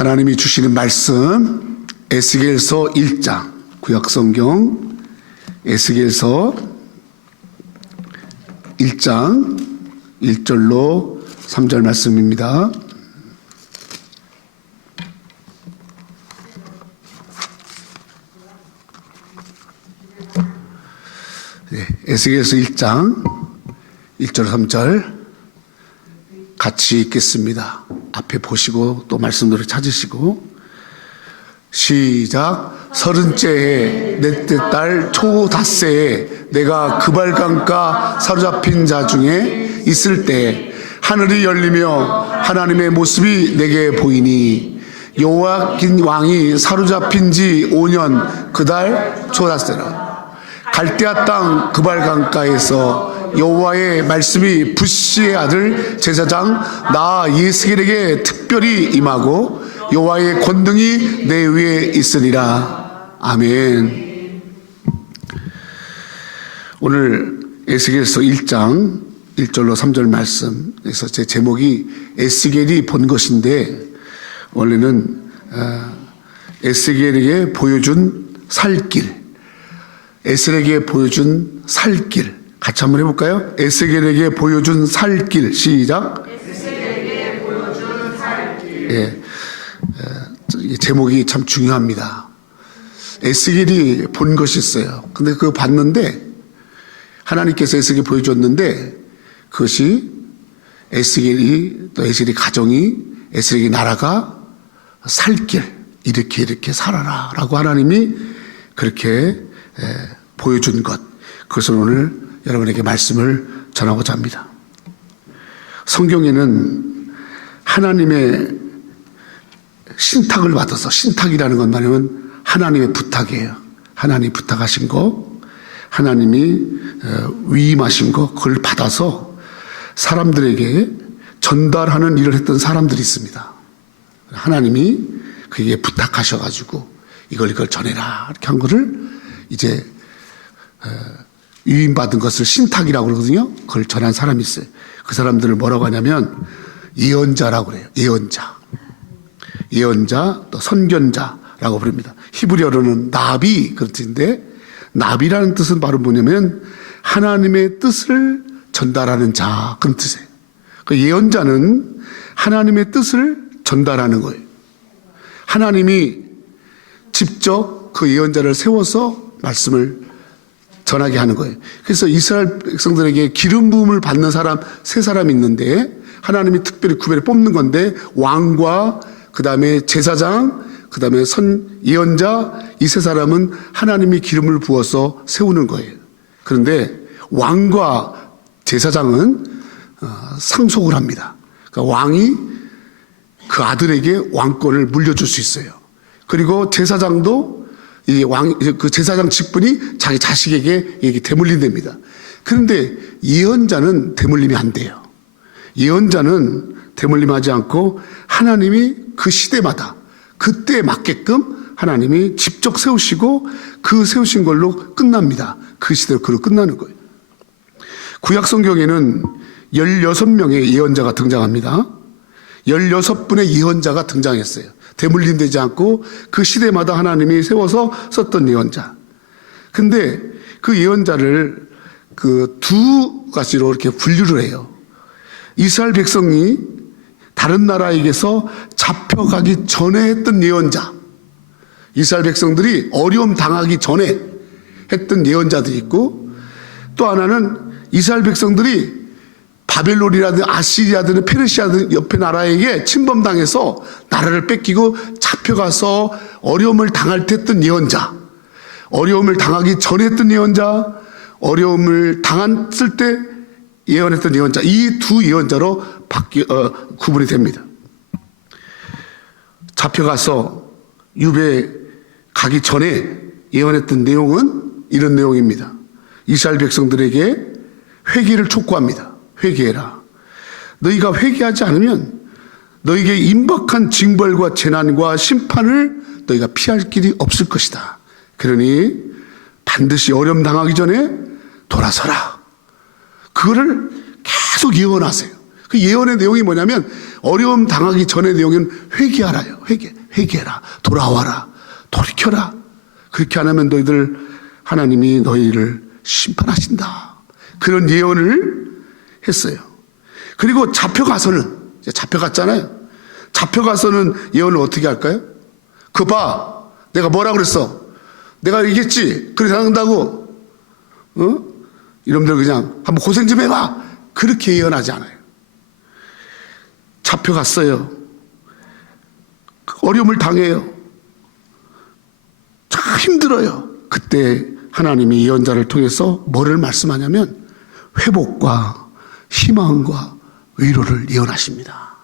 하나님이 주시는 말씀 에스겔서 1장 구약성경 에스겔서 1장 1절로 3절 말씀입니다. 에스겔서 1장 1절 3절 같이 읽겠습니다. 앞에 보시고 또 말씀들을 찾으시고 시작. 30째에 넷째 달 초닷새에 내가 그발강가 사로잡힌 자 중에 있을 때 하늘이 열리며 하나님의 모습이 내게 보이니 여호야긴 왕이 사로잡힌 지 5년 그달 초닷새라. 갈대아 땅 그발강가에서 여호와의 말씀이 부시의 아들 제사장 나 예스겔에게 특별히 임하고 여호와의 권능이 내 위에 있으리라. 아멘. 오늘 에스겔서 1장 1절로 3절 말씀에서 제 제목이 에스겔이 본 것인데 원래는 에스겔에게 보여준 살길, 에스겔에게 보여준 살길 같이 한번 해볼까요? 에스겔에게 보여준 살길. 시작. 에스겔에게 보여준 살길. 예, 제목이 참 중요합니다. 에스겔이 본 것이 있어요. 근데 그거 봤는데 하나님께서 에스겔이 보여줬는데 그것이 에스겔이 또 에스겔이 가정이 에스겔이 나라가 살 길 이렇게 살아라 라고 하나님이 그렇게 보여준 것, 그것을 오늘 여러분에게 말씀을 전하고자 합니다. 성경에는 하나님의 신탁을 받아서, 신탁이라는 건 말하면 하나님의 부탁이에요. 하나님이 부탁하신 거, 하나님이 위임하신 거, 그걸 받아서 사람들에게 전달하는 일을 했던 사람들이 있습니다. 하나님이 그에게 부탁하셔가지고 이걸 전해라 이렇게 한 거를 이제 위임받은 것을 신탁이라고 그러거든요. 그걸 전한 사람이 있어요. 그 사람들을 뭐라고 하냐면 예언자라고 그래요. 예언자 또 선견자라고 부릅니다. 히브리어로는 나비 그런 뜻인데, 나비라는 뜻은 바로 뭐냐면 하나님의 뜻을 전달하는 자 그런 뜻이에요. 그 예언자는 하나님의 뜻을 전달하는 거예요. 하나님이 직접 그 예언자를 세워서 말씀을 전하게 하는 거예요. 그래서 이스라엘 백성들에게 기름 부음을 받는 사람 세 사람이 있는데 하나님이 특별히 구별해 뽑는 건데, 왕과 그 다음에 제사장, 그 다음에 예언자, 이 세 사람은 하나님이 기름을 부어서 세우는 거예요. 그런데 왕과 제사장은 상속을 합니다. 그러니까 왕이 그 아들에게 왕권을 물려줄 수 있어요. 그리고 제사장도 그 제사장 직분이 자기 자식에게 대물림됩니다. 그런데 예언자는 대물림이 안 돼요. 예언자는 대물림하지 않고 하나님이 그 시대마다 그때에 맞게끔 하나님이 직접 세우시고 그 세우신 걸로 끝납니다. 그 시대로 그로 끝나는 거예요. 구약 성경에는 16명의 예언자가 등장합니다. 16분의 예언자가 등장했어요. 대물림되지 않고 그 시대마다 하나님이 세워서 썼던 예언자. 근데 그 예언자를 그 두 가지로 이렇게 분류를 해요. 이스라엘 백성이 다른 나라에게서 잡혀가기 전에 했던 예언자, 이스라엘 백성들이 어려움 당하기 전에 했던 예언자들이 있고, 또 하나는 이스라엘 백성들이 바벨론이라든 아시리아든 페르시아든 옆에 나라에게 침범당해서 나라를 뺏기고 잡혀가서 어려움을 당할 때 했던 예언자, 어려움을 당하기 전에 했던 예언자, 어려움을 당했을 때 예언했던 예언자, 이 두 예언자로 구분이 됩니다. 잡혀가서 유배 가기 전에 예언했던 내용은 이런 내용입니다. 이스라엘 백성들에게 회개를 촉구합니다. 회개해라. 너희가 회개하지 않으면 너희에게 임박한 징벌과 재난과 심판을 너희가 피할 길이 없을 것이다. 그러니 반드시 어려움 당하기 전에 돌아서라. 그거를 계속 예언하세요. 그 예언의 내용이 뭐냐면 어려움 당하기 전의 내용은 회개하라요. 회개해라. 돌아와라. 돌이켜라. 그렇게 안 하면 너희들 하나님이 너희를 심판하신다. 그런 예언을 했어요. 그리고 잡혀가서는, 잡혀갔잖아요. 잡혀가서는 예언을 어떻게 할까요? 그거 봐. 내가 뭐라 그랬어? 내가 이겼지? 그렇게 한다고? 이놈들 그냥 한번 고생 좀 해봐. 그렇게 예언하지 않아요. 잡혀갔어요. 어려움을 당해요. 참 힘들어요. 그때 하나님이 예언자를 통해서 뭐를 말씀하냐면 회복과 희망과 위로를 예언하십니다.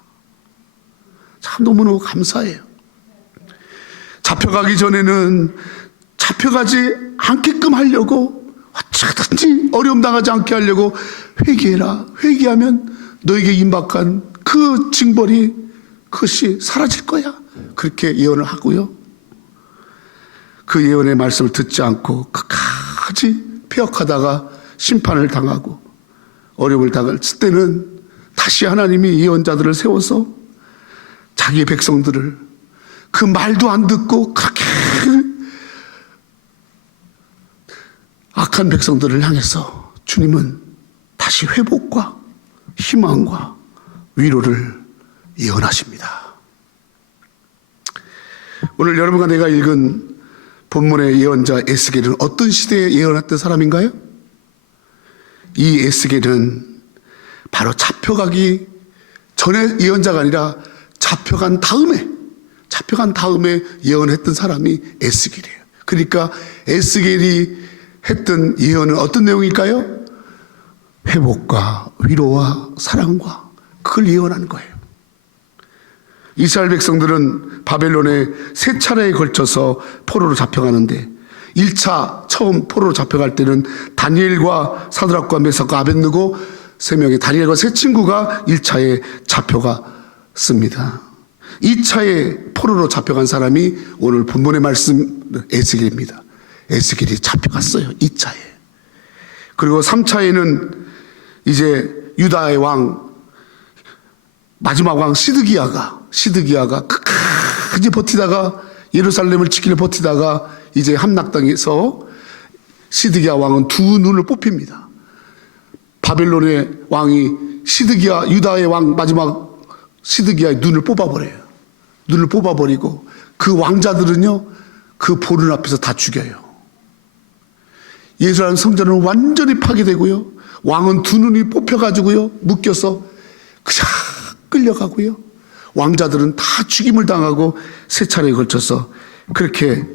참 너무너무 감사해요. 잡혀가기 전에는 잡혀가지 않게끔 하려고 어쩌든지 어려움 당하지 않게 하려고 회개해라. 회개하면 너에게 임박한 그 징벌이 그것이 사라질 거야. 그렇게 예언을 하고요. 그 예언의 말씀을 듣지 않고 끝까지 폐역하다가 심판을 당하고 어려움을 당했을 때는 다시 하나님이 예언자들을 세워서 자기의 백성들을 그 말도 안 듣고 그렇게 악한 백성들을 향해서 주님은 다시 회복과 희망과 위로를 예언하십니다. 오늘 여러분과 내가 읽은 본문의 예언자 에스겔은 어떤 시대에 예언했던 사람인가요? 이 에스겔은 바로 잡혀가기 전에 예언자가 아니라 잡혀간 다음에 예언했던 사람이 에스겔이에요. 그러니까 에스겔이 했던 예언은 어떤 내용일까요? 회복과 위로와 사랑과 그걸 예언하는 거예요. 이스라엘 백성들은 바벨론에 세 차례에 걸쳐서 포로로 잡혀가는데 1차 처음 포로로 잡혀갈 때는 다니엘과 사드락과 메삭과 아벳느고 세 명의 다니엘과 세 친구가 1차에 잡혀갔습니다. 2차에 포로로 잡혀간 사람이 오늘 본문의 말씀 에스겔입니다. 에스겔이 잡혀갔어요. 2차에. 그리고 3차에는 이제 유다의 왕 마지막 왕 시드기야가 끝까지 버티다가 예루살렘을 지키려 버티다가 이제 함락당해서 시드기야 왕은 두 눈을 뽑힙니다. 바벨론의 왕이 시드기야 유다의 왕 마지막 시드기야의 눈을 뽑아버려요. 눈을 뽑아버리고 그 왕자들은요 그 보는 앞에서 다 죽여요. 예루살렘 성전은 완전히 파괴되고요. 왕은 두 눈이 뽑혀가지고요 묶여서 그냥 끌려가고요. 왕자들은 다 죽임을 당하고 세 차례에 걸쳐서 그렇게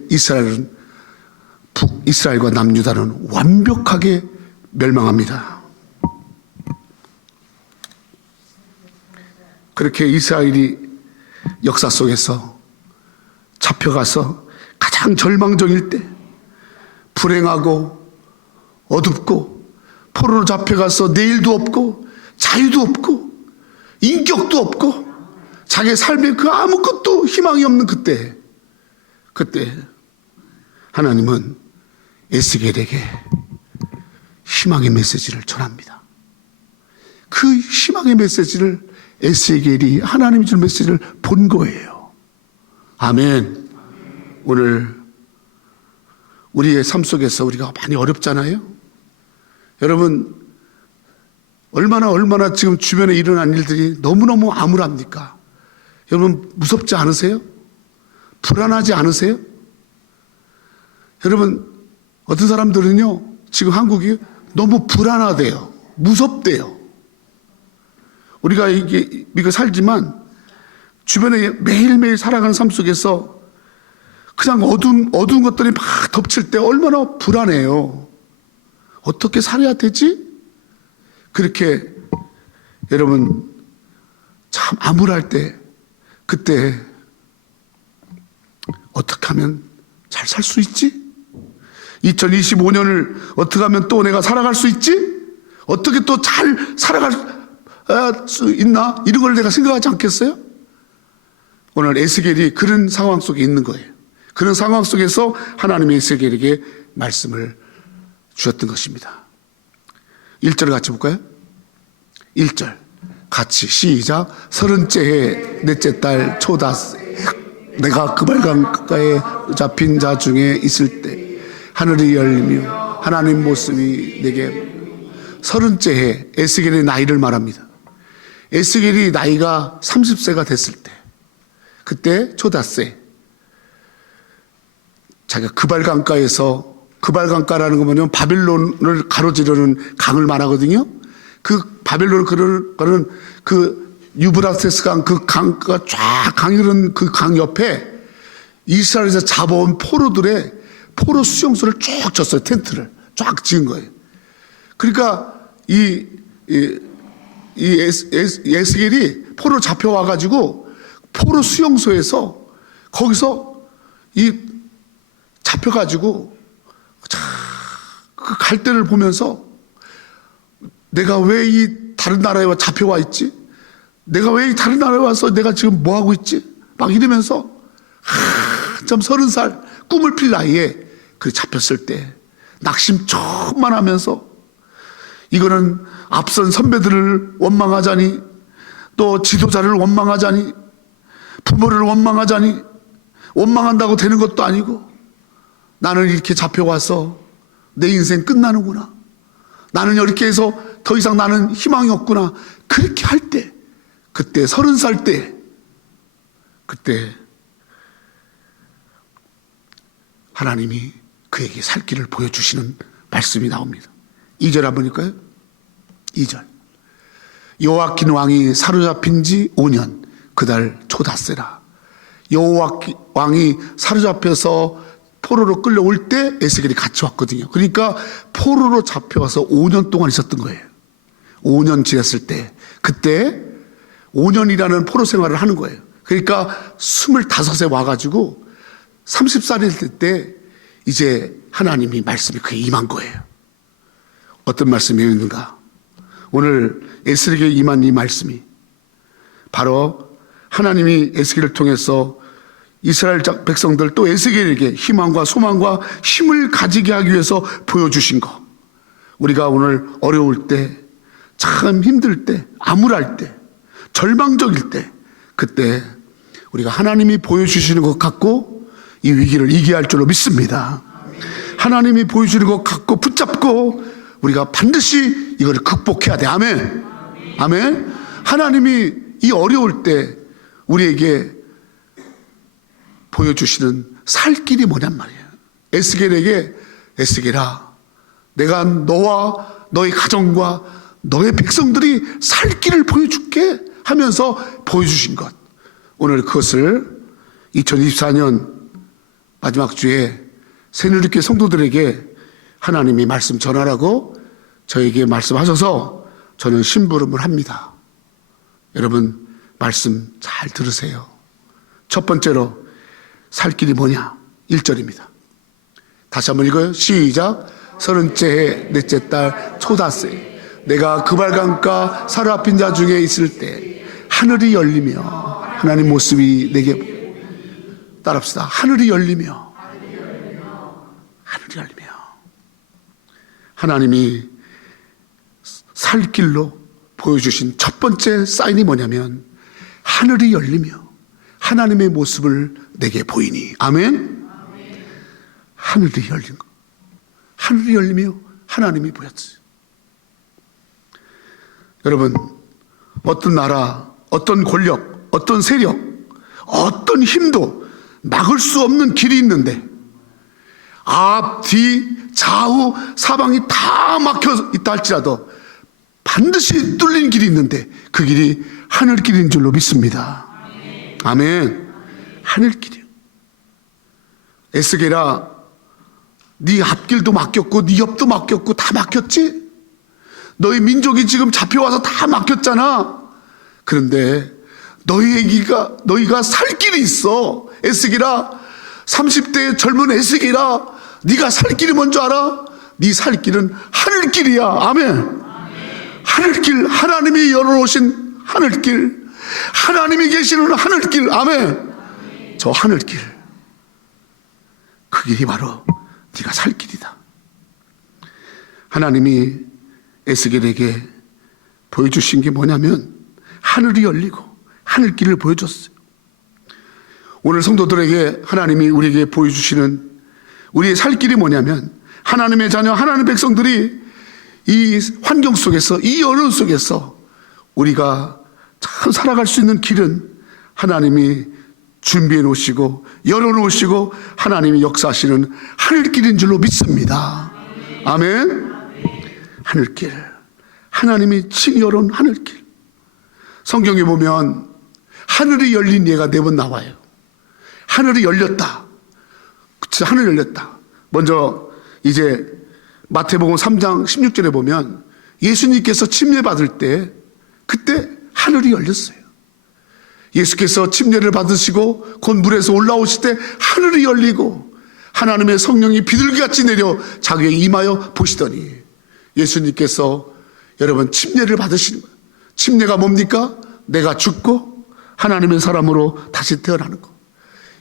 북이스라엘과 남유다는 완벽하게 멸망합니다. 그렇게 이스라엘이 역사 속에서 잡혀가서 가장 절망적일 때 불행하고 어둡고 포로로 잡혀가서 내일도 없고 자유도 없고 인격도 없고 자기의 삶에 그 아무것도 희망이 없는 그때 하나님은 에스겔에게 희망의 메시지를 전합니다. 그 희망의 메시지를 에스겔이 하나님이 준 메시지를 본 거예요. 아멘. 오늘 우리의 삶 속에서 우리가 많이 어렵잖아요. 여러분 얼마나 지금 주변에 일어난 일들이 너무너무 암울합니까? 여러분 무섭지 않으세요? 불안하지 않으세요? 여러분 어떤 사람들은요 지금 한국이 너무 불안하대요. 무섭대요. 우리가 이게 살지만 주변에 매일매일 살아가는 삶 속에서 그냥 어두운 것들이 막 덮칠 때 얼마나 불안해요. 어떻게 살아야 되지? 그렇게 여러분 참 암울할 때 그때 어떻게 하면 잘 살 수 있지? 2025년을 어떻게 하면 또 내가 살아갈 수 있지? 어떻게 또 잘 살아갈 수 있나? 이런 걸 내가 생각하지 않겠어요? 오늘 에스겔이 그런 상황 속에 있는 거예요. 그런 상황 속에서 하나님이 에스겔에게 말씀을 주셨던 것입니다. 1절을 같이 볼까요? 1절. 같이 시작. 30째 해 넷째 달 초닷새 내가 그발강가에 잡힌 자 중에 있을 때 하늘이 열리며 하나님 모습이 내게 30째 해 에스겔의 나이를 말합니다. 에스겔이 나이가 30세가 됐을 때 그때 초닷새 자기가 그발강가에서 그발강가라는 거 뭐냐면 바빌론을 가로지르는 강을 말하거든요. 그 바벨론을 그르는 그 유브라테스 강 그 강가 쫙 강이 흐르는 그 강 옆에 이스라엘에서 잡아온 포로들의 포로 수용소를 쭉 쳤어요. 텐트를 쫙 지은 거예요. 그러니까 이 에스겔이 포로 잡혀와가지고 포로 수용소에서 거기서 이 잡혀가지고 그 갈대를 보면서 내가 왜 이 다른 나라에 잡혀와 있지? 내가 왜 이 다른 나라에 와서 내가 지금 뭐 하고 있지? 막 이러면서 한참 30살 꿈을 필 나이에 그 잡혔을 때 낙심초만하면서 이거는 앞선 선배들을 원망하자니 또 지도자를 원망하자니 부모를 원망하자니 원망한다고 되는 것도 아니고 나는 이렇게 잡혀와서 내 인생 끝나는구나. 나는 이렇게 해서 더 이상 나는 희망이 없구나. 그렇게 할 때, 그때 30살 때, 그때 하나님이 그에게 살 길을 보여주시는 말씀이 나옵니다. 2절 한번 볼까요? 2절. 여호야킨 왕이 사로잡힌 지 5년 그달 초닷새라. 여호야킨 왕이 사로잡혀서 포로로 끌려올 때 에스겔이 같이 왔거든요. 그러니까 포로로 잡혀와서 5년 동안 있었던 거예요. 5년 지났을 때 그때 5년이라는 포로 생활을 하는 거예요. 그러니까 25에 와가지고 30살이 될 때 이제 하나님이 말씀이 그에 임한 거예요. 어떤 말씀이 있는가? 오늘 에스겔에게 임한 이 말씀이 바로 하나님이 에스겔을 통해서 이스라엘 백성들 또 에스겔에게 희망과 소망과 힘을 가지게 하기 위해서 보여주신 것. 우리가 오늘 어려울 때, 참 힘들 때, 암울할 때, 절망적일 때, 그때 우리가 하나님이 보여주시는 것 갖고 이 위기를 이겨야 할 줄로 믿습니다. 하나님이 보여주는 것 갖고 붙잡고 우리가 반드시 이걸 극복해야 돼. 아멘. 아멘. 하나님이 이 어려울 때 우리에게 보여주시는 살 길이 뭐냔 말이에요. 에스겔에게 에스겔아, 내가 너와 너의 가정과 너의 백성들이 살 길을 보여줄게 하면서 보여주신 것. 오늘 그것을 2024년 마지막 주에 새누리교회 성도들에게 하나님이 말씀 전하라고 저에게 말씀하셔서 저는 심부름을 합니다. 여러분 말씀 잘 들으세요. 첫 번째로 살 길이 뭐냐? 1절입니다. 다시 한번 읽어요. 시작. 30째 해 넷째 달 초닷새 내가 그발강가 사로잡힌 자 중에 있을 때 하늘이 열리며 하나님 모습이 내게 따라합시다. 하늘이 열리며 하늘이 열리며 하나님이 살 길로 보여주신 첫 번째 사인이 뭐냐면 하늘이 열리며 하나님의 모습을 내게 보이니. 아멘. 하늘이 열린 거. 하늘이 열리며 하나님이 보였어요. 여러분, 어떤 나라, 어떤 권력, 어떤 세력, 어떤 힘도 막을 수 없는 길이 있는데 앞, 뒤, 좌우, 사방이 다 막혀 있다 할지라도 반드시 뚫린 길이 있는데 그 길이 하늘길인 줄로 믿습니다. 아멘. 하늘길이요. 에스겔아, 네 앞길도 막혔고 네 옆도 막혔고 다 막혔지? 너희 민족이 지금 잡혀와서 다 막혔잖아. 그런데 너희가 살 길이 있어. 에스겔아, 30대의 젊은 에스겔아, 네가 살 길이 뭔지 알아? 네 살 길은 하늘길이야. 아멘. 하늘길, 하나님이 열어놓으신 하늘길, 하나님이 계시는 하늘길. 아멘. 저 하늘길, 그 길이 바로 네가 살 길이다. 하나님이 에스겔에게 보여주신 게 뭐냐면 하늘이 열리고 하늘길을 보여줬어요. 오늘 성도들에게 하나님이 우리에게 보여주시는 우리의 살 길이 뭐냐면, 하나님의 자녀, 하나님의 백성들이 이 환경 속에서, 이 어려움 속에서 우리가 참 살아갈 수 있는 길은 하나님이 준비해 놓으시고 열어 놓으시고 하나님이 역사하시는 하늘길인 줄로 믿습니다. 아멘. 하늘길, 하나님이 친히 열어놓은 하늘길. 성경에 보면 하늘이 열린 예가 4번 나와요. 하늘이 열렸다. 그치, 하늘 열렸다. 먼저 이제 마태복음 3장 16절에 보면 예수님께서 침례 받을 때 그때 하늘이 열렸어요. 예수께서 침례를 받으시고 곧 물에서 올라오실 때 하늘이 열리고 하나님의 성령이 비둘기같이 내려 자기에게 임하여 보시더니 예수님께서 여러분 침례를 받으시는 거예요. 침례가 뭡니까? 내가 죽고 하나님의 사람으로 다시 태어나는 거.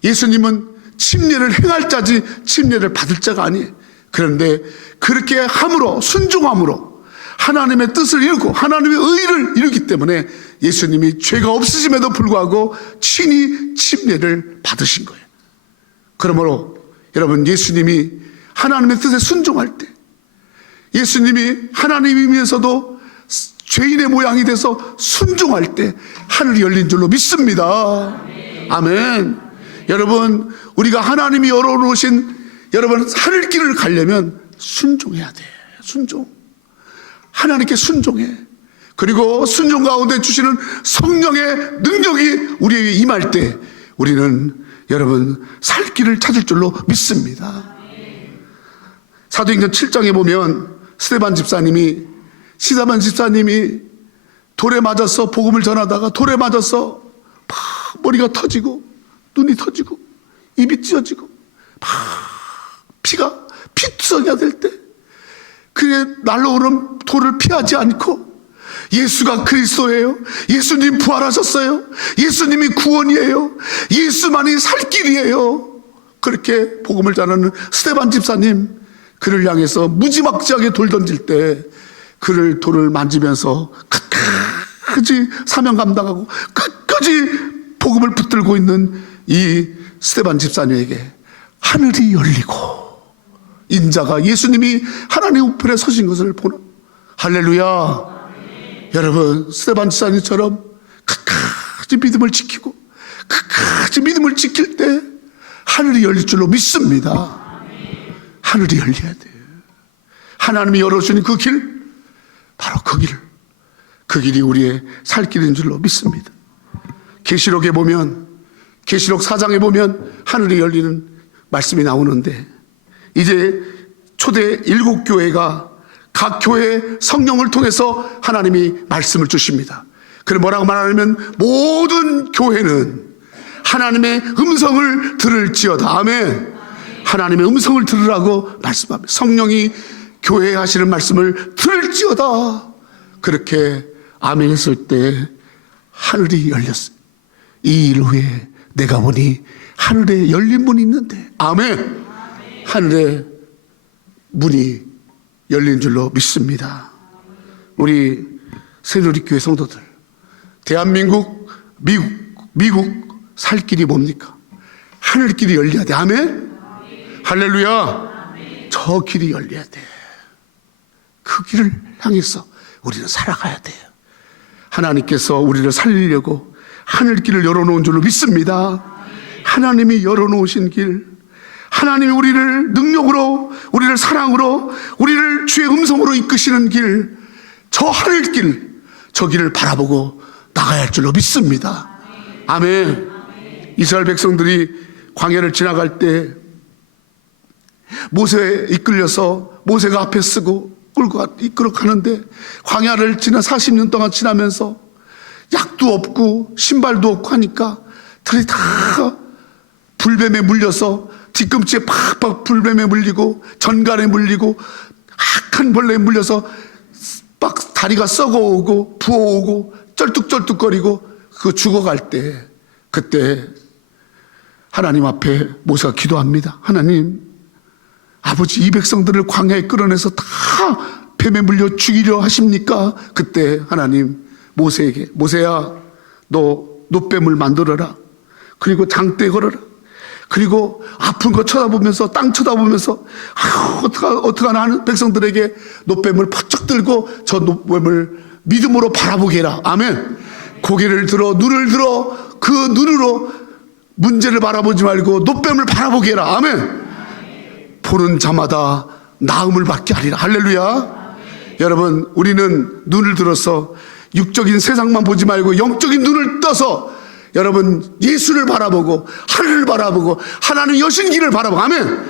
예수님은 침례를 행할 자지 침례를 받을 자가 아니에요. 그런데 그렇게 함으로, 순종함으로 하나님의 뜻을 이루고 하나님의 의를 이루기 때문에 예수님이 죄가 없으심에도 불구하고 친히 침례를 받으신 거예요. 그러므로 여러분, 예수님이 하나님의 뜻에 순종할 때, 예수님이 하나님이면서도 죄인의 모양이 돼서 순종할 때 하늘이 열린 줄로 믿습니다. 아멘. 여러분, 우리가 하나님이 열어놓으신 여러분 하늘길을 가려면 순종해야 돼. 순종. 하나님께 순종해. 그리고 순종 가운데 주시는 성령의 능력이 우리에게 임할 때 우리는 여러분 살 길을 찾을 줄로 믿습니다. 사도행전 7장에 보면 스데반 집사님이 돌에 맞아서 복음을 전하다가 돌에 맞아서 막 머리가 터지고 눈이 터지고 입이 찢어지고 막 피가 피투성이가 될 때 그의 날아오는 돌을 피하지 않고 예수가 그리스도예요, 예수님 부활하셨어요, 예수님이 구원이에요, 예수만이 살 길이에요, 그렇게 복음을 전하는 스데반 집사님, 그를 향해서 무지막지하게 돌 던질 때 그를 돌을 만지면서 끝까지 사명 감당하고 끝까지 복음을 붙들고 있는 이 스데반 집사님에게 하늘이 열리고 인자가 예수님이 하나님 우편에 서신 것을 보는, 할렐루야. 여러분, 스데반 집사님처럼 끝까지 믿음을 지키고 끝까지 믿음을 지킬 때 하늘이 열릴 줄로 믿습니다. 하늘이 열려야 돼요. 하나님이 열어주는 그 길, 바로 그 길, 그 길이 우리의 살 길인 줄로 믿습니다. 계시록에 보면, 계시록 4장에 보면 하늘이 열리는 말씀이 나오는데, 이제 초대 7교회가 각 교회 성령을 통해서 하나님이 말씀을 주십니다. 그럼 뭐라고 말하냐면 모든 교회는 하나님의 음성을 들을지어다. 아멘. 하나님의 음성을 들으라고 말씀합니다. 성령이 교회에 하시는 말씀을 들을지어다. 그렇게 아멘 했을 때 하늘이 열렸어요. 이 일 후에 내가 보니 하늘에 열린 문이 있는데, 아멘. 하늘에 문이 열린 줄로 믿습니다. 우리 새누리교회 성도들, 대한민국, 미국 살 길이 뭡니까? 하늘길이 열려야 돼. 아멘. 할렐루야. 저 길이 열려야 돼. 그 길을 향해서 우리는 살아가야 돼요. 하나님께서 우리를 살리려고 하늘길을 열어놓은 줄로 믿습니다. 하나님이 열어놓으신 길, 하나님이 우리를 능력으로, 우리를 사랑으로, 우리를 주의 음성으로 이끄시는 길, 저 하늘길, 저 길을 바라보고 나가야 할 줄로 믿습니다. 아멘. 이스라엘 백성들이 광야를 지나갈 때 모세에 이끌려서 모세가 앞에 쓰고 이끌어 가는데, 광야를 지나 40년 동안 지나면서 약도 없고 신발도 없고 하니까 들이 다 불뱀에 물려서 뒤꿈치에 팍팍 불뱀에 물리고 전갈에 물리고 악한 벌레에 물려서 막 다리가 썩어오고 부어오고 쩔뚝쩔뚝거리고 그 죽어갈 때, 그때 하나님 앞에 모세가 기도합니다. 하나님, 아버지 이 백성들을 광야에 끌어내서 다 뱀에 물려 죽이려 하십니까? 그때 하나님 모세에게, 모세야 너 노뱀을 만들어라. 그리고 장대 걸어라. 그리고 아픈 거 쳐다보면서 땅 쳐다보면서 어떡하나 하는 백성들에게 노뱀을 퍼쩍 들고 저 노뱀을 믿음으로 바라보게 해라. 아멘. 고개를 들어 눈을 들어 그 눈으로 문제를 바라보지 말고 노뱀을 바라보게 해라. 아멘. 보는 자마다 나음을 받게 하리라. 할렐루야. 여러분, 우리는 눈을 들어서 육적인 세상만 보지 말고 영적인 눈을 떠서 여러분 예수를 바라보고 하늘을 바라보고 하나님 여신 길을 바라보고 아멘.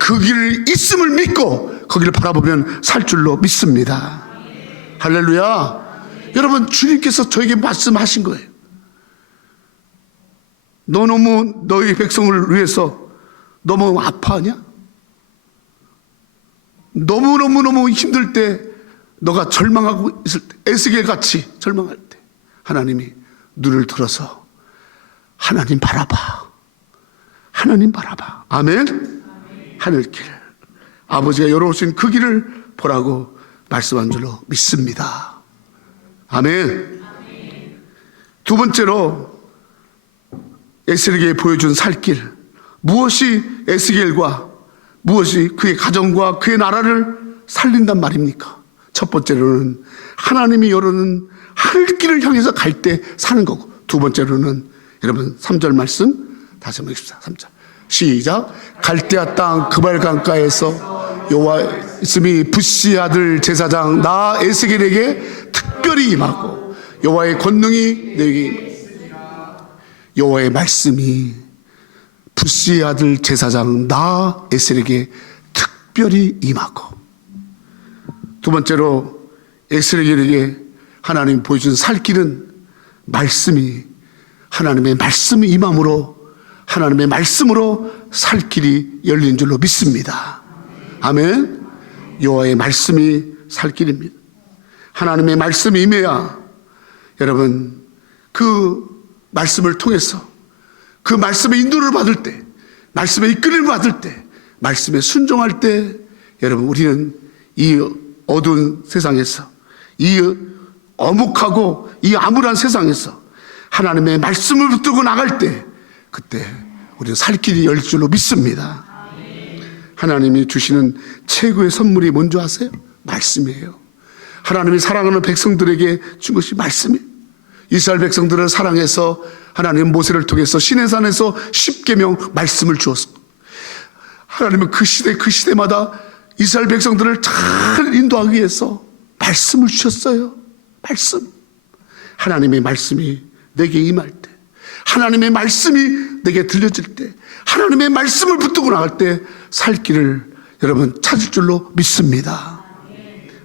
그 길 있음을 믿고 거기를 바라보면 살 줄로 믿습니다. 할렐루야. 여러분, 주님께서 저에게 말씀하신 거예요. 너 너무 너희 백성을 위해서 너무 아파하냐? 너무너무 힘들 때, 너가 절망하고 있을 때, 에스겔 같이 절망할 때 하나님이 눈을 들어서 하나님 바라봐. 하나님 바라봐. 아멘. 하늘길, 아버지가 열어오신 그 길을 보라고 말씀한 줄로 믿습니다. 아멘. 두 번째로 에스겔에게 보여준 살길. 무엇이 에스겔과 무엇이 그의 가정과 그의 나라를 살린단 말입니까? 첫 번째로는 하나님이 열어놓은 하늘길을 향해서 갈 때 사는 거고, 두 번째로는 여러분 3절 말씀 다시 한번 읽읍시다. 3절 시작. 갈대아 땅 그발 강가에서 여호와 있음이 붓시 아들 제사장 나 에스겔에게 특별히 임하고 여호와의 권능이 내게 여호와의 말씀이 붓시 아들 제사장 나 에스겔에게 특별히 임하고, 두 번째로 에스겔에게 하나님이 보여준 살 길은 말씀이, 하나님의 말씀이 임함으로 하나님의 말씀으로 살 길이 열린 줄로 믿습니다. 아멘. 여호와의 말씀이 살 길입니다. 하나님의 말씀이 임해야 여러분 그 말씀을 통해서 그 말씀의 인도를 받을 때, 말씀의 이끌림을 받을 때, 말씀에 순종할 때 여러분 우리는 이 어두운 세상에서, 이 어묵하고 이 암울한 세상에서 하나님의 말씀을 붙들고 나갈 때, 그때 우리는 살 길이 열 줄로 믿습니다. 하나님이 주시는 최고의 선물이 뭔지 아세요? 말씀이에요. 하나님이 사랑하는 백성들에게 준 것이 말씀이에요. 이스라엘 백성들을 사랑해서 하나님 모세를 통해서 시내산에서 십계명 말씀을 주었습니다. 하나님은 그 시대마다 이스라엘 백성들을 잘 인도하기 위해서 말씀을 주셨어요. 말씀. 하나님의 말씀이 내게 임할 때, 하나님의 말씀이 내게 들려질 때, 하나님의 말씀을 붙들고 나갈 때 살 길을 여러분 찾을 줄로 믿습니다.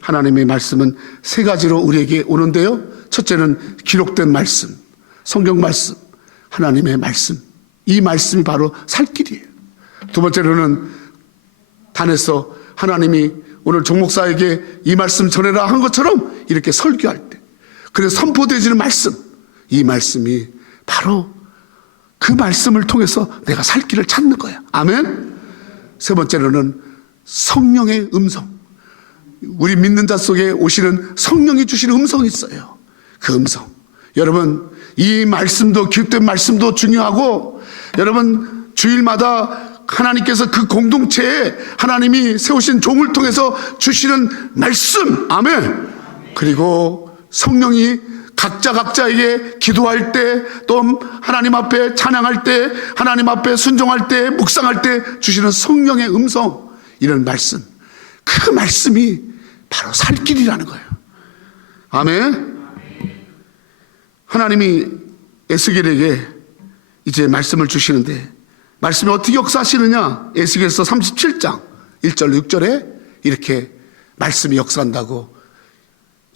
하나님의 말씀은 세 가지로 우리에게 오는데요, 첫째는 기록된 말씀, 성경 말씀, 하나님의 말씀. 이 말씀이 바로 살 길이에요. 두 번째로는 단에서 하나님이 오늘 종 목사에게 이 말씀 전해라 한 것처럼 이렇게 설교할 때, 그래서 선포되어지는 말씀, 이 말씀이 바로 그 말씀을 통해서 내가 살 길을 찾는 거야. 아멘. 세 번째로는 성령의 음성. 우리 믿는 자 속에 오시는 성령이 주시는 음성이 있어요. 그 음성. 여러분, 이 말씀도, 기록된 말씀도 중요하고, 여러분 주일마다 하나님께서 그 공동체에 하나님이 세우신 종을 통해서 주시는 말씀. 아멘. 그리고 성령이 각자에게 기도할 때, 또 하나님 앞에 찬양할 때, 하나님 앞에 순종할 때, 묵상할 때 주시는 성령의 음성, 이런 말씀, 그 말씀이 바로 살 길이라는 거예요. 아멘. 하나님이 에스겔에게 이제 말씀을 주시는데, 말씀이 어떻게 역사하시느냐? 에스겔서 37장 1절 6절에 이렇게 말씀이 역사한다고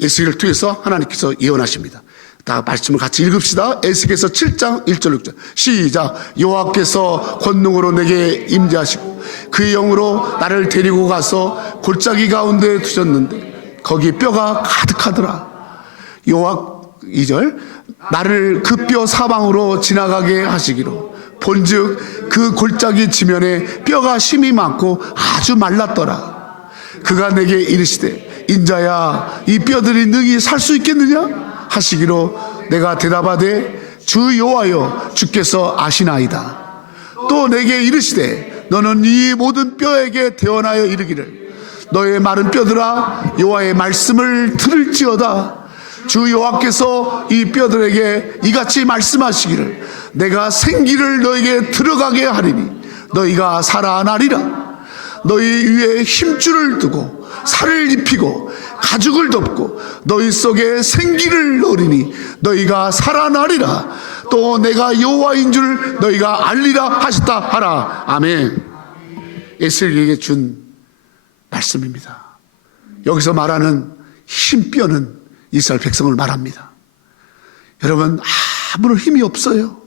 에스겔을 통해서 하나님께서 예언하십니다. 다 말씀을 같이 읽읍시다. 에스겔서 7장 1절 6절 시작. 여호와께서 권능으로 내게 임재하시고 그의 영으로 나를 데리고 가서 골짜기 가운데 두셨는데 거기 뼈가 가득하더라. 여호와 2절 나를 그 뼈 사방으로 지나가게 하시기로 본즉 그 골짜기 지면에 뼈가 심이 많고 아주 말랐더라. 그가 내게 이르시되 인자야 이 뼈들이 능히 살 수 있겠느냐 하시기로 내가 대답하되 주 여호와여 주께서 아시나이다. 또 내게 이르시되 너는 이 모든 뼈에게 대언하여 이르기를 너의 마른 뼈들아 여호와의 말씀을 들을지어다. 주 여호와께서 이 뼈들에게 이같이 말씀하시기를 내가 생기를 너에게 들어가게 하리니 너희가 살아나리라. 너희 위에 힘줄을 두고 살을 입히고 가죽을 덮고 너희 속에 생기를 넣으리니 너희가 살아나리라. 또 내가 여호와인 줄 너희가 알리라 하셨다 하라. 아멘. 에스겔에게 준 말씀입니다. 여기서 말하는 흰뼈는 이스라엘 백성을 말합니다. 여러분 아무런 힘이 없어요.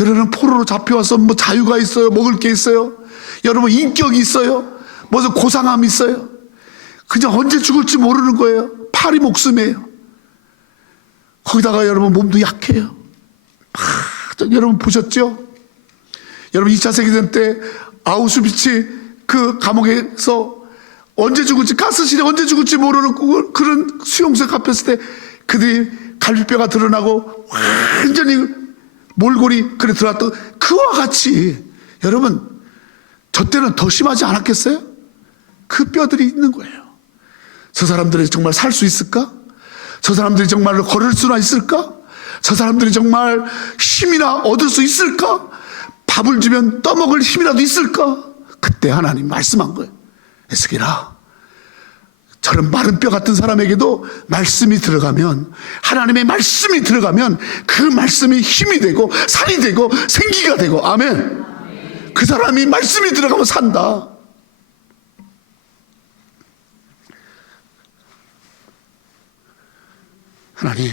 여러분 포로로 잡혀와서 뭐 자유가 있어요? 먹을 게 있어요? 여러분 인격이 있어요? 무슨 고상함이 있어요? 그냥 언제 죽을지 모르는 거예요. 팔이 목숨이에요. 거기다가 여러분 몸도 약해요. 여러분 보셨죠? 여러분 2차 세계대전 때 아우슈비츠 그 감옥에서 언제 죽을지, 가스실에 언제 죽을지 모르는 그런 수용소에 갇혔을 때 그들이 갈비뼈가 드러나고 완전히 몰골이 그래 들어왔던 그와 같이 여러분 저 때는 더 심하지 않았겠어요? 그 뼈들이 있는 거예요. 저 사람들이 정말 살 수 있을까? 저 사람들이 정말 걸을 수나 있을까? 저 사람들이 정말 힘이나 얻을 수 있을까? 밥을 주면 떠먹을 힘이라도 있을까? 그때 하나님 말씀한 거예요. 에스겔아, 저런 마른 뼈 같은 사람에게도 말씀이 들어가면, 하나님의 말씀이 들어가면 그 말씀이 힘이 되고 살이 되고 생기가 되고, 아멘. 그 사람이 말씀이 들어가면 산다. 하나님,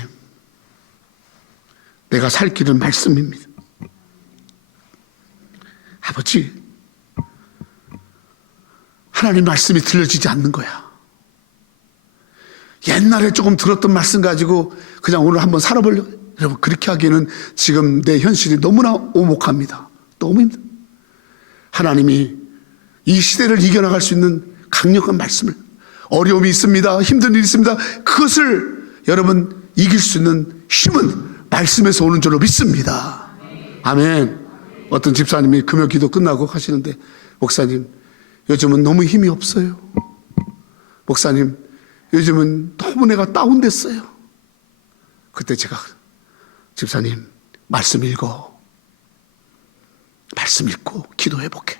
내가 살 길은 말씀입니다. 아버지, 하나님 말씀이 들려지지 않는 거야. 옛날에 조금 들었던 말씀 가지고 그냥 오늘 한번 살아보려고. 여러분, 그렇게 하기에는 지금 내 현실이 너무나 오목합니다. 너무 힘들어요. 하나님이 이 시대를 이겨나갈 수 있는 강력한 말씀을, 어려움이 있습니다, 힘든 일이 있습니다, 그것을 여러분 이길 수 있는 힘은 말씀에서 오는 줄로 믿습니다. 아멘. 어떤 집사님이 금요 기도 끝나고 하시는데, 목사님 요즘은 너무 힘이 없어요. 목사님 요즘은 너무 내가 다운됐어요. 그때 제가, 집사님 말씀 읽어, 말씀 읽고 기도해볼게.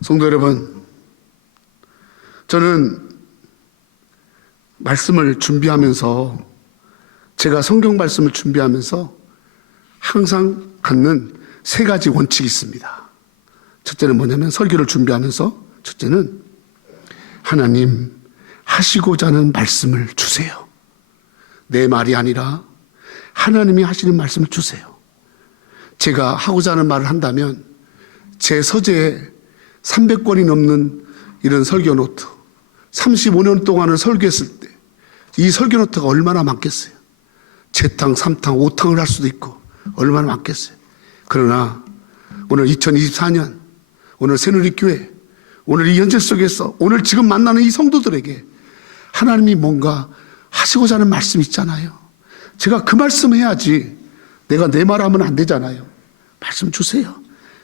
성도 여러분, 저는 말씀을 준비하면서, 제가 성경 말씀을 준비하면서 항상 갖는 세 가지 원칙이 있습니다. 첫째는 뭐냐면, 설교를 준비하면서 첫째는 하나님 하시고자 하는 말씀을 주세요. 내 말이 아니라 하나님이 하시는 말씀을 주세요. 제가 하고자 하는 말을 한다면 제 서재에 300권이 넘는 이런 설교 노트, 35년 동안을 설교했을 때 이 설교 노트가 얼마나 많겠어요? 재탕, 3탕, 5탕을 할 수도 있고 얼마나 많겠어요? 그러나 오늘 2024년, 오늘 새누리교회, 오늘 이 현실 속에서 오늘 지금 만나는 이 성도들에게 하나님이 뭔가 하시고자 하는 말씀이 있잖아요. 제가 그 말씀 해야지, 내가 내 말 하면 안 되잖아요. 말씀 주세요.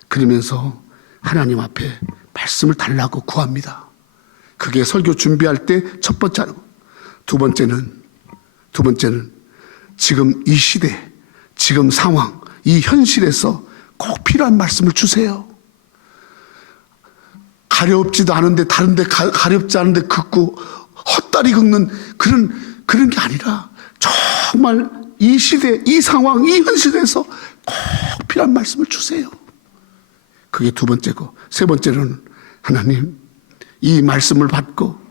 그러면서 하나님 앞에 말씀을 달라고 구합니다. 그게 설교 준비할 때 첫 번째 하는 거. 두 번째는 지금 이 시대, 지금 상황, 이 현실에서 꼭 필요한 말씀을 주세요. 가렵지도 않은데 다른 데 가렵지 않은데 긋고 헛다리 긁는 그런 게 아니라 정말 이 시대, 이 상황, 이 현실에서 꼭 필요한 말씀을 주세요. 그게 두 번째고, 세 번째는 하나님 이 말씀을 받고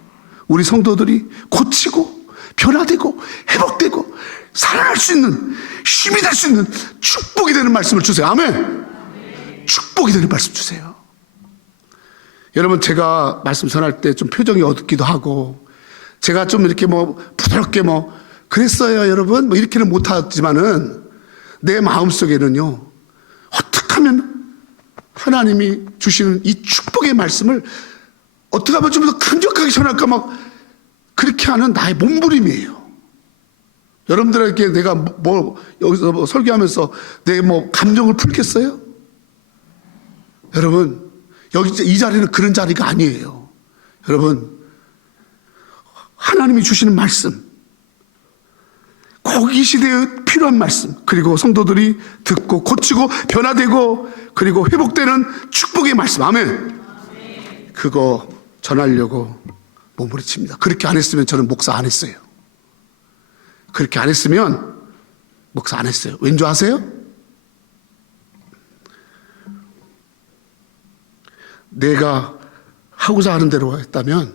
우리 성도들이 고치고 변화되고 회복되고 살아날 수 있는, 힘이 될 수 있는 축복이 되는 말씀을 주세요. 아멘. 축복이 되는 말씀 주세요. 여러분, 제가 말씀 전할 때 좀 표정이 어둡기도 하고, 제가 좀 이렇게 부드럽게 그랬어요 여러분, 이렇게는 못하지만은 내 마음속에는요, 어떻게 하면 하나님이 주시는 이 축복의 말씀을 어떻게 하면 좀 더 강력하게 전할까 그렇게 하는 나의 몸부림이에요. 여러분들에게 내가 여기서 설교하면서 내 감정을 풀겠어요? 여러분, 여기 이 자리는 그런 자리가 아니에요. 여러분, 하나님이 주시는 말씀, 꼭 이 시대에 필요한 말씀, 그리고 성도들이 듣고 고치고 변화되고 그리고 회복되는 축복의 말씀, 아멘. 그거 전하려고 몸부림칩니다. 그렇게 안 했으면 저는 목사 안 했어요. 그렇게 안 했으면 목사 안 했어요. 왠 줄 아세요? 내가 하고자 하는 대로 했다면,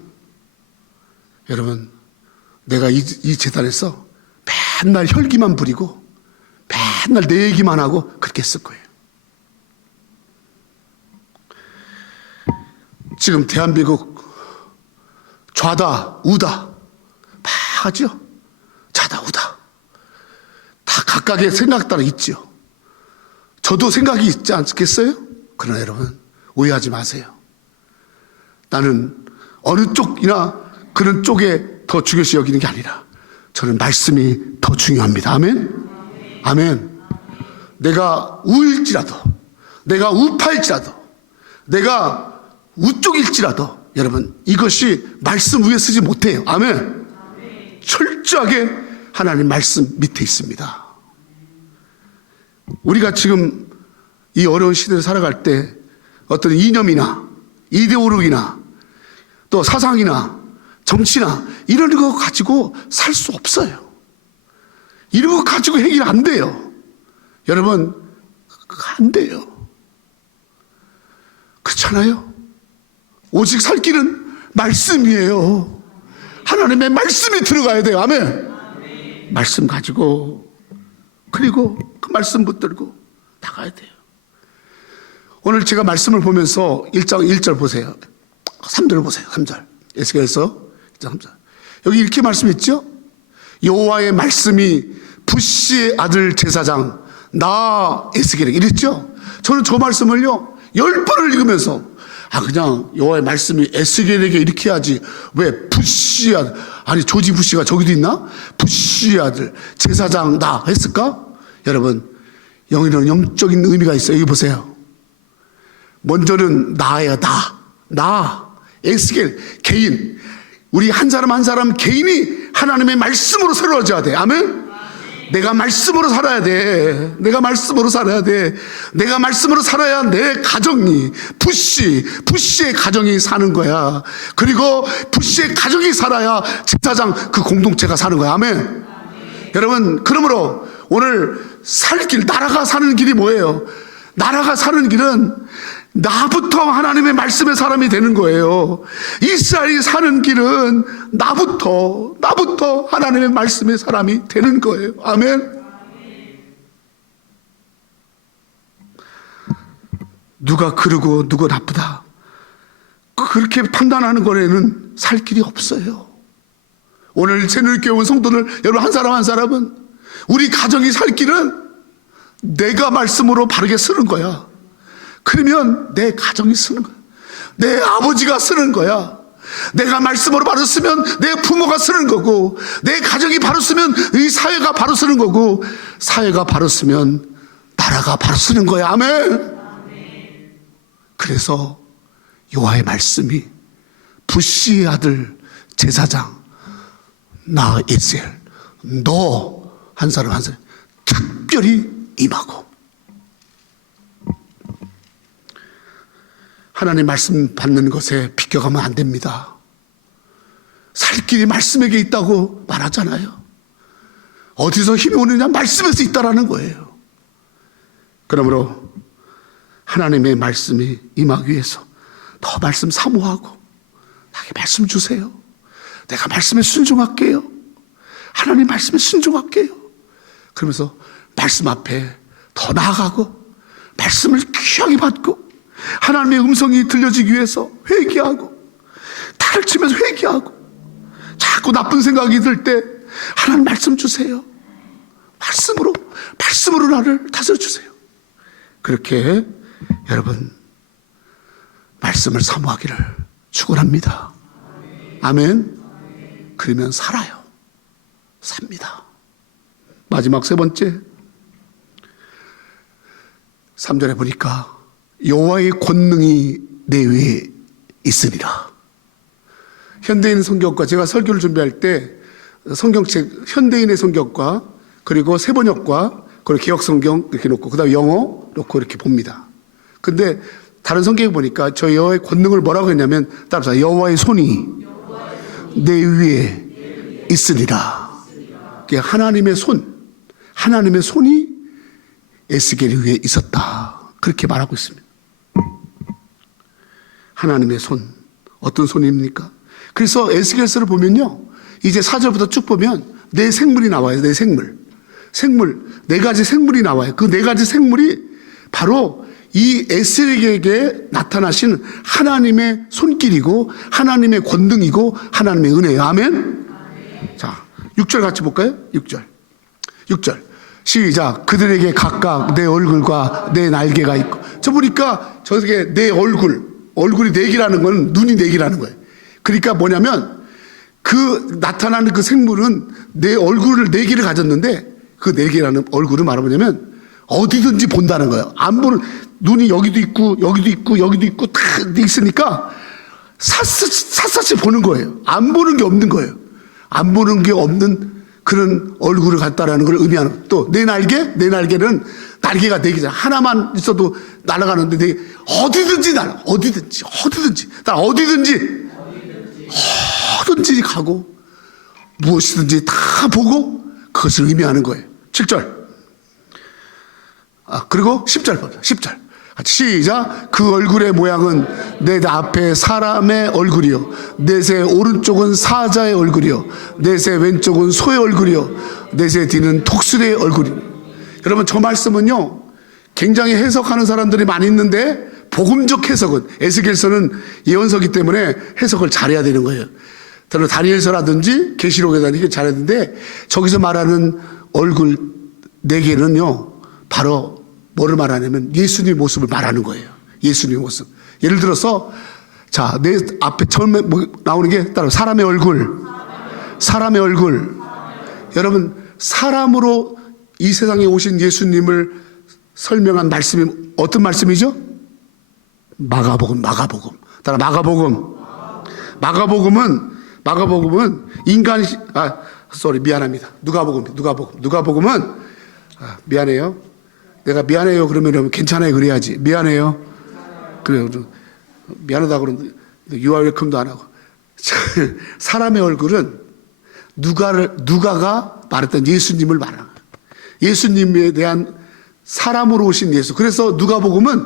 여러분, 내가 이 재단에서 맨날 혈기만 부리고 맨날 내 얘기만 하고 그렇게 했을 거예요. 지금 대한민국 좌다 우다 막 하죠. 좌다 우다 다 각각의 생각 따라 있죠. 저도 생각이 있지 않겠어요? 그러나 여러분, 오해하지 마세요. 나는 어느 쪽이나 그런 쪽에 더 중요시 여기는 게 아니라 저는 말씀이 더 중요합니다. 아멘? 아멘. 내가 우일지라도, 내가 우파일지라도, 내가 우쪽일지라도 여러분, 이것이 말씀 위에 쓰지 못해요. 아멘. 철저하게 하나님 말씀 밑에 있습니다. 우리가 지금 이 어려운 시대를 살아갈 때 어떤 이념이나 이데올로기나 또 사상이나 정치나 이런 거 가지고 살 수 없어요. 이런 거 가지고 해결 안 돼요. 여러분, 안 돼요. 그렇잖아요. 오직 살 길은 말씀이에요. 하나님의 말씀이 들어가야 돼요. 아멘. 말씀 가지고, 그리고 그 말씀 붙들고 나가야 돼요. 오늘 제가 말씀을 보면서 1장 1절 보세요. 3절 보세요. 3절. 에스겔서 1장 3절. 여기 이렇게 말씀했죠? 여호와의 말씀이 부시의 아들 제사장 나 에스겔에게 이랬죠? 저는 저 말씀을요 10번을 읽으면서 그냥 여호와의 말씀이 에스겔에게 이렇게 하지 왜 부시의 아들, 아니 조지 부시가 저기도 있나? 부시의 아들 제사장 나 했을까? 여러분, 영어는 영적인 의미가 있어요. 여기 보세요. 먼저는 나예요. 나 에스겔 개인, 우리 한 사람 한 사람 개인이 하나님의 말씀으로 세워져야 돼. 아멘. 내가 말씀으로 살아야 돼. 내가 말씀으로 살아야 돼. 내가 말씀으로 살아야 내 가정이 부시의 가정이 사는 거야. 그리고 부시의 가정이 살아야 제사장 그 공동체가 사는 거야. 아멘. 여러분, 그러므로 오늘 살 길, 나라가 사는 길이 뭐예요? 나라가 사는 길은 나부터 하나님의 말씀의 사람이 되는 거예요. 이스라엘이 사는 길은 나부터 하나님의 말씀의 사람이 되는 거예요. 아멘. 누가 그러고 누가 나쁘다 그렇게 판단하는 거에는 살 길이 없어요. 오늘 새누리교회 온 성도들 여러분, 한 사람 한 사람은 우리 가정이 살 길은 내가 말씀으로 바르게 쓰는 거야. 그러면 내 가정이 쓰는 거야. 내 아버지가 쓰는 거야. 내가 말씀으로 바로 쓰면 내 부모가 쓰는 거고, 내 가정이 바로 쓰면 이 사회가 바로 쓰는 거고, 사회가 바로 쓰면 나라가 바로 쓰는 거야. 아멘. 그래서 여호와의 말씀이 부시의 아들 제사장 나 에스겔 너 한 사람 한 사람 특별히 임하고, 하나님 말씀 받는 것에 비껴가면 안 됩니다. 살 길이 말씀에게 있다고 말하잖아요. 어디서 힘이 오느냐? 말씀에서 있다라는 거예요. 그러므로 하나님의 말씀이 임하기 위해서 더 말씀 사모하고, 나에게 말씀 주세요. 내가 말씀에 순종할게요. 하나님 말씀에 순종할게요. 그러면서 말씀 앞에 더 나아가고, 말씀을 귀하게 받고, 하나님의 음성이 들려지기 위해서 회개하고, 탈을 치면서 회개하고, 자꾸 나쁜 생각이 들 때 하나님 말씀 주세요. 말씀으로 나를 다스려 주세요. 그렇게 여러분 말씀을 사모하기를 축원합니다. 아멘. 그러면 살아요. 삽니다. 마지막 세 번째 3절에 보니까 여호와의 권능이 내 위에 있으리라. 현대인 성경과 제가 설교를 준비할 때 성경책 현대인의 성경과 그리고 세번역과 그리고 개혁 성경 이렇게 놓고 그다음에 영어 놓고 이렇게 봅니다. 근데 다른 성경에 보니까 저 여호와의 권능을 뭐라고 했냐면 따라서 여호와의 손이 내 위에 있으리라. 하나님의 하나님의 손이 에스겔 위에 있었다. 그렇게 말하고 있습니다. 하나님의 손. 어떤 손입니까? 그래서 에스겔서를 보면요. 이제 4절부터 쭉 보면 네 생물이 나와요. 네 생물. 네 가지 생물이 나와요. 그 네 가지 생물이 바로 이 에스겔에게 나타나신 하나님의 손길이고 하나님의 권능이고 하나님의 은혜예요. 아멘? 자, 6절 같이 볼까요? 6절. 시작. 그들에게 각각 내 얼굴과 내 날개가 있고. 저 보니까 저게 내 얼굴이 네 개라는 건 눈이 네 개라는 거예요. 그러니까 뭐냐면 그 나타나는 그 생물은 내 얼굴을 네 개를 가졌는데 그 네 개라는 얼굴은 말하자면 어디든지 본다는 거예요. 안 보는 눈이 여기도 있고 다 있으니까 샅샅이 보는 거예요. 안 보는 게 없는 거예요. 안 보는 게 없는 그런 얼굴을 갖다라는 걸 의미하는. 또 내 날개는 날개가 네 개잖아. 하나만 있어도 날아가는데 네 개. 어디든지 가고 무엇이든지 다 보고 그것을 의미하는 거예요. 7절. 그리고 10절 봅니다. 10절. 시작. 그 얼굴의 모양은 내 앞에 사람의 얼굴이요, 넷의 오른쪽은 사자의 얼굴이요, 넷의 왼쪽은 소의 얼굴이요, 넷의 뒤는 독수리의 얼굴이요. 여러분, 저 말씀은요 굉장히 해석하는 사람들이 많이 있는데 복음적 해석은 에스겔서는 예언서기 때문에 해석을 잘해야 되는 거예요. 저는 다니엘서라든지 계시록에다든지 잘해야 되는데 저기서 말하는 얼굴 네 개는요 바로 뭐를 말하냐면 예수님의 모습을 말하는 거예요. 예수님의 모습. 예를 들어서 자, 내 앞에 처음에 나오는 게 따로 사람의 얼굴. 여러분, 사람으로 이 세상에 오신 예수님을 설명한 말씀이 어떤 말씀이죠? 마가복음. 따라 마가복음은 인간이 미안합니다. 누가복음은 미안해요. 내가 미안해요 그러면 괜찮아요 그래야지. 미안해요. 그래요. 미안하다고 그러는데 You are welcome도 안 하고. 사람의 얼굴은 누가가 말했던 예수님을 말하는 거예요. 예수님에 대한 사람으로 오신 예수. 그래서 누가복음은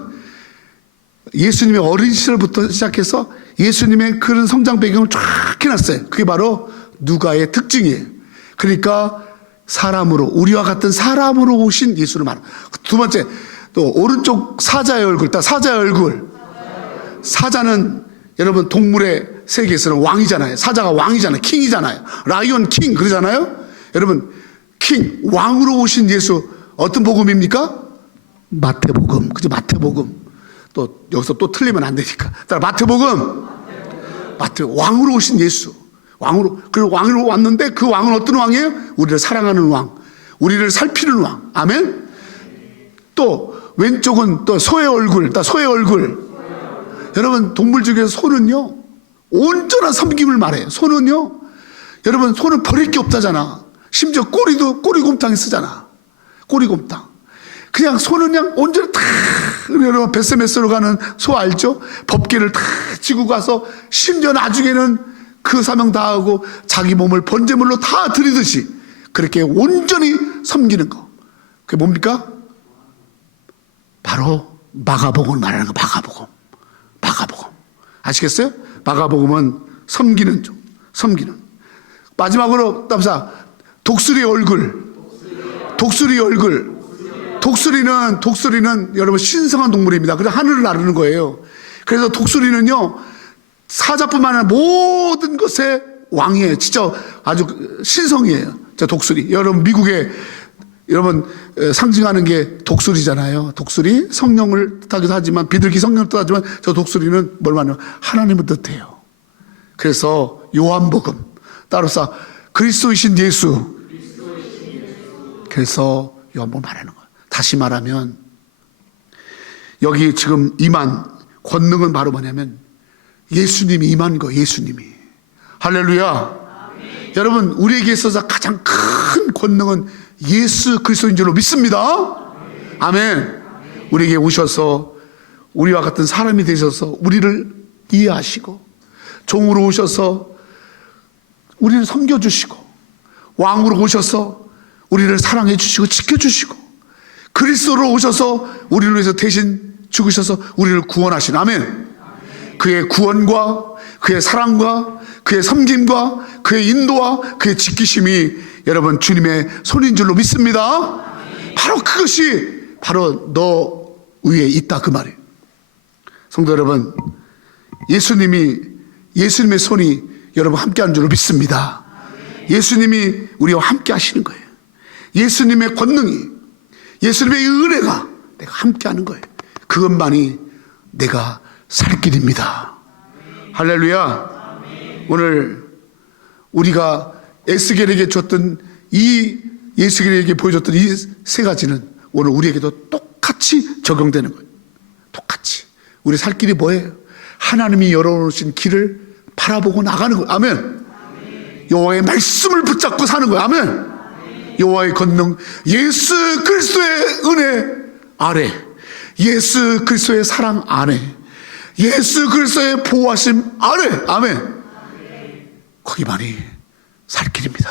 예수님의 어린 시절부터 시작해서 예수님의 그런 성장 배경을 쫙 해놨어요. 그게 바로 누가의 특징이에요. 그러니까 사람으로, 우리와 같은 사람으로 오신 예수를 말합니다. 두 번째, 또 오른쪽 사자의 얼굴. 사자는 여러분 동물의 세계에서는 왕이잖아요. 사자가 왕이잖아요. 킹이잖아요. 라이온 킹 그러잖아요. 여러분, 킹, 왕으로 오신 예수 어떤 복음입니까? 마태복음. 그죠? 마태복음. 또 여기서 또 틀리면 안 되니까. 따라 마태복음. 왕으로 오신 예수. 그리고 왕으로 왔는데 그 왕은 어떤 왕이에요? 우리를 사랑하는 왕, 우리를 살피는 왕. 아멘. 또 왼쪽은 또 소의 얼굴. 여러분, 동물 중에서 소는요 온전한 섬김을 말해요. 소는요, 여러분, 소는 버릴 게 없다잖아. 심지어 꼬리곰탕에 쓰잖아. 꼬리곰탕. 그냥 소는 그냥 온전히 다, 여러분 베스메스로 가는 소 알죠? 법궤를 다 지고 가서 심지어 나중에는 그 사명 다하고 자기 몸을 번제물로 다 드리듯이 그렇게 온전히 섬기는 거. 그게 뭡니까? 바로 마가복음을 말하는 거. 마가복음. 아시겠어요? 마가복음은 섬기는 쪽. 마지막으로 독수리의 얼굴. 독수리는 여러분 신성한 동물입니다. 그래서 하늘을 나르는 거예요. 그래서 독수리는요 사자뿐만 아니라 모든 것의 왕이에요. 진짜 아주 신성이에요. 저 독수리. 여러분, 미국에 상징하는 게 독수리잖아요. 독수리 성령을 뜻하기도 하지만, 비둘기 성령을 뜻하지만, 저 독수리는 뭘 말하냐면 하나님을 뜻해요. 그래서 요한복음 따로서 그리스도이신 예수. 그래서 요한복음 말하는 거예요. 다시 말하면 여기 지금 임한 권능은 바로 뭐냐면 예수님이 임한 거예요. 예수님이. 할렐루야. 여러분, 우리에게 있어서 가장 큰 권능은 예수 그리스도인 줄로 믿습니다. 아멘. 우리에게 오셔서 우리와 같은 사람이 되셔서 우리를 이해하시고 종으로 오셔서 우리를 섬겨주시고 왕으로 오셔서 우리를 사랑해 주시고 지켜주시고 그리스도로 오셔서 우리를 위해서 대신 죽으셔서 우리를 구원하신 아멘. 그의 구원과 그의 사랑과 그의 섬김과 그의 인도와 그의 지키심이 여러분 주님의 손인 줄로 믿습니다. 바로 그것이 바로 너 위에 있다 그 말이에요. 성도 여러분, 예수님의 손이 여러분 함께하는 줄로 믿습니다. 예수님이 우리와 함께 하시는 거예요. 예수님의 권능이, 예수님의 은혜가 내가 함께하는 거예요. 그것만이 내가 살 길입니다. 할렐루야. 오늘 우리가 에스겔에게 줬던 예수에게 보여줬던 이 세 가지는 오늘 우리에게도 똑같이 적용되는 거예요. 똑같이. 우리 살 길이 뭐예요? 하나님이 열어놓으신 길을 바라보고 나가는 거예요. 아멘. 여호와의 말씀을 붙잡고 사는 거예요. 아멘. 여호와의 권능, 예수 그리스도의 은혜 아래, 예수 그리스도의 사랑 안에, 예수 그리스도의 보호하심 아래, 아멘. 거기만이 살 길입니다.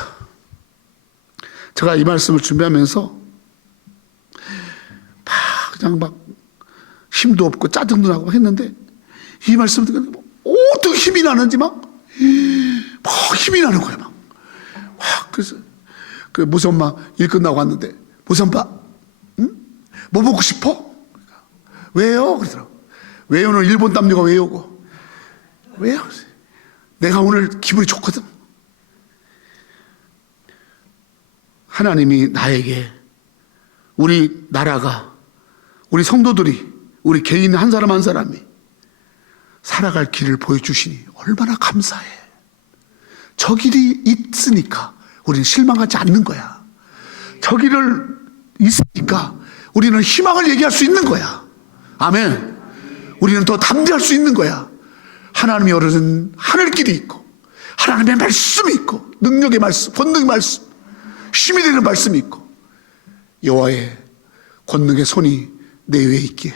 제가 이 말씀을 준비하면서 그냥 막 힘도 없고 짜증도 나고 했는데 이 말씀을 듣고 어떻게 힘이 나는지 막 힘이 나는 거예요. 막 그래서 그 모세 엄마 일 끝나고 왔는데 모세 엄마 응? 뭐 먹고 싶어? 왜요? 그러더라고. 왜요는 일본 남녀가 왜요고 왜요? 내가 오늘 기분이 좋거든. 하나님이 나에게 우리 나라가 우리 성도들이 우리 개인 한 사람 한 사람이 살아갈 길을 보여주시니 얼마나 감사해. 저 길이 있으니까 우리는 실망하지 않는 거야. 저 길을 있으니까 우리는 희망을 얘기할 수 있는 거야. 아멘. 우리는 더 담대할 수 있는 거야. 하나님이 열어준 하늘길이 있고 하나님의 말씀이 있고 능력의 말씀, 권능의 말씀, 힘이 되는 말씀이 있고 여호와의 권능의 손이 내 위에 있기에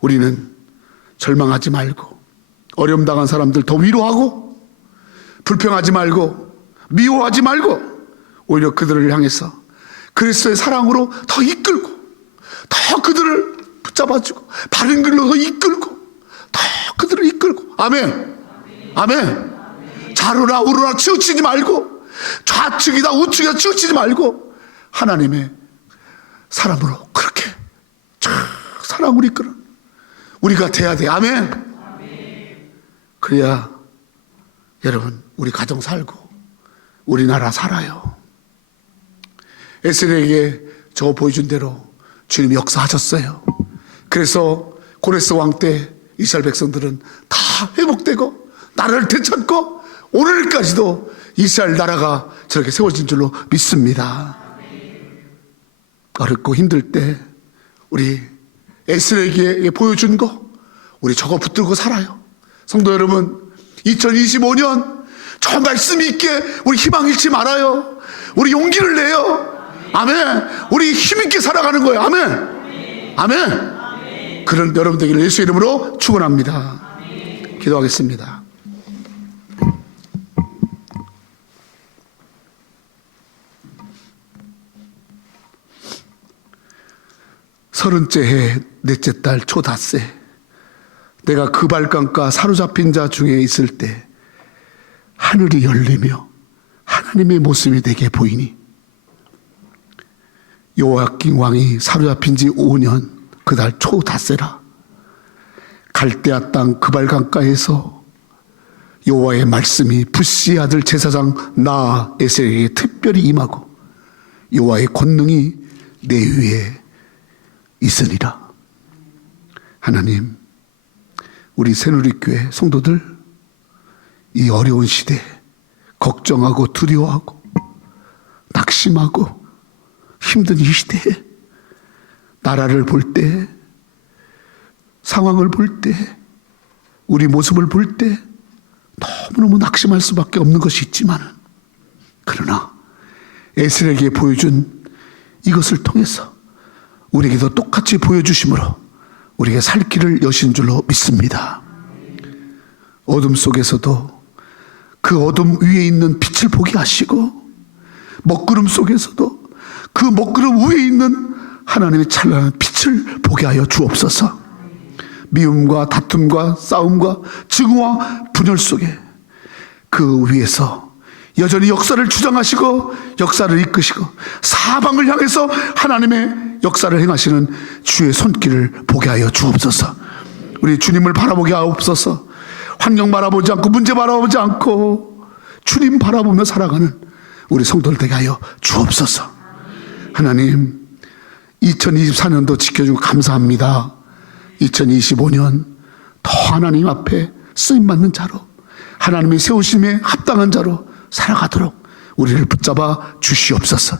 우리는 절망하지 말고 어려움 당한 사람들 더 위로하고 불평하지 말고 미워하지 말고 오히려 그들을 향해서 그리스도의 사랑으로 더 이끌고 더 그들을 붙잡아주고 바른 길로 더 이끌고 더 그들을 이끌고 아멘. 아멘. 좌로나 우로나 치우치지 말고 좌측이다 우측이다 치우치지 말고 하나님의 사람으로 그렇게 사랑으로 이끌어 우리가 돼야 돼. 아멘. 그래야 여러분 우리 가정 살고 우리나라 살아요. 에스겔에게 저 보여준 대로 주님이 역사하셨어요. 그래서 고레스 왕 때 이스라엘 백성들은 다 회복되고 나라를 되찾고 오늘까지도 이스라엘 나라가 저렇게 세워진 줄로 믿습니다. 어렵고 힘들 때 우리 에스겔에게 보여준 거 우리 저거 붙들고 살아요. 성도 여러분 2025년 저 말씀이 있게 우리 희망 잃지 말아요. 우리 용기를 내요. 아멘. 우리 힘있게 살아가는 거예요. 아멘. 아멘. 그런 여러분 되기를 예수 이름으로 축원합니다. 기도하겠습니다. 서른째 해 넷째 달 초닷새 내가 그 발강가 사로잡힌 자 중에 있을 때 하늘이 열리며 하나님의 모습이 내게 보이니 요아kim 왕이 사로잡힌 지 5년 그달 초닷새라 갈대아 땅 그 발강가에서 여호와의 말씀이 부시 아들 제사장 나 에셀에게 특별히 임하고 여호와의 권능이 내 위에 있으니라. 하나님, 우리 새누리교회 성도들 이 어려운 시대에 걱정하고 두려워하고 낙심하고 힘든 이 시대에 나라를 볼 때, 상황을 볼 때, 우리 모습을 볼 때 너무너무 낙심할 수밖에 없는 것이 있지만, 그러나 에스겔에게 보여준 이것을 통해서 우리에게도 똑같이 보여주심으로 우리에게 살 길을 여신 줄로 믿습니다. 어둠 속에서도 그 어둠 위에 있는 빛을 보게 하시고, 먹구름 속에서도 그 먹구름 위에 있는 하나님의 찬란한 빛을 보게 하여 주옵소서. 미움과 다툼과 싸움과 증오와 분열 속에 그 위에서 여전히 역사를 주장하시고 역사를 이끄시고 사방을 향해서 하나님의 역사를 행하시는 주의 손길을 보게 하여 주옵소서. 우리 주님을 바라보게 하옵소서. 환경 바라보지 않고 문제 바라보지 않고 주님 바라보며 살아가는 우리 성도들 되게 하여 주옵소서. 하나님, 2024년도 지켜주고 감사합니다. 2025년 더 하나님 앞에 쓰임받는 자로, 하나님의 세우심에 합당한 자로 살아가도록 우리를 붙잡아 주시옵소서.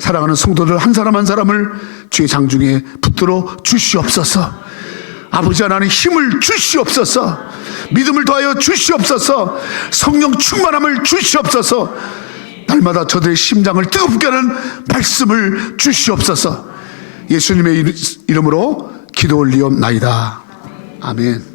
사랑하는 성도들 한 사람 한 사람을 주의 장중에 붙들어 주시옵소서. 아버지 하나님, 힘을 주시옵소서. 믿음을 더하여 주시옵소서. 성령 충만함을 주시옵소서. 날마다 저들의 심장을 뜨겁게 하는 말씀을 주시옵소서. 예수님의 이름으로 기도 올리옵나이다. 아멘.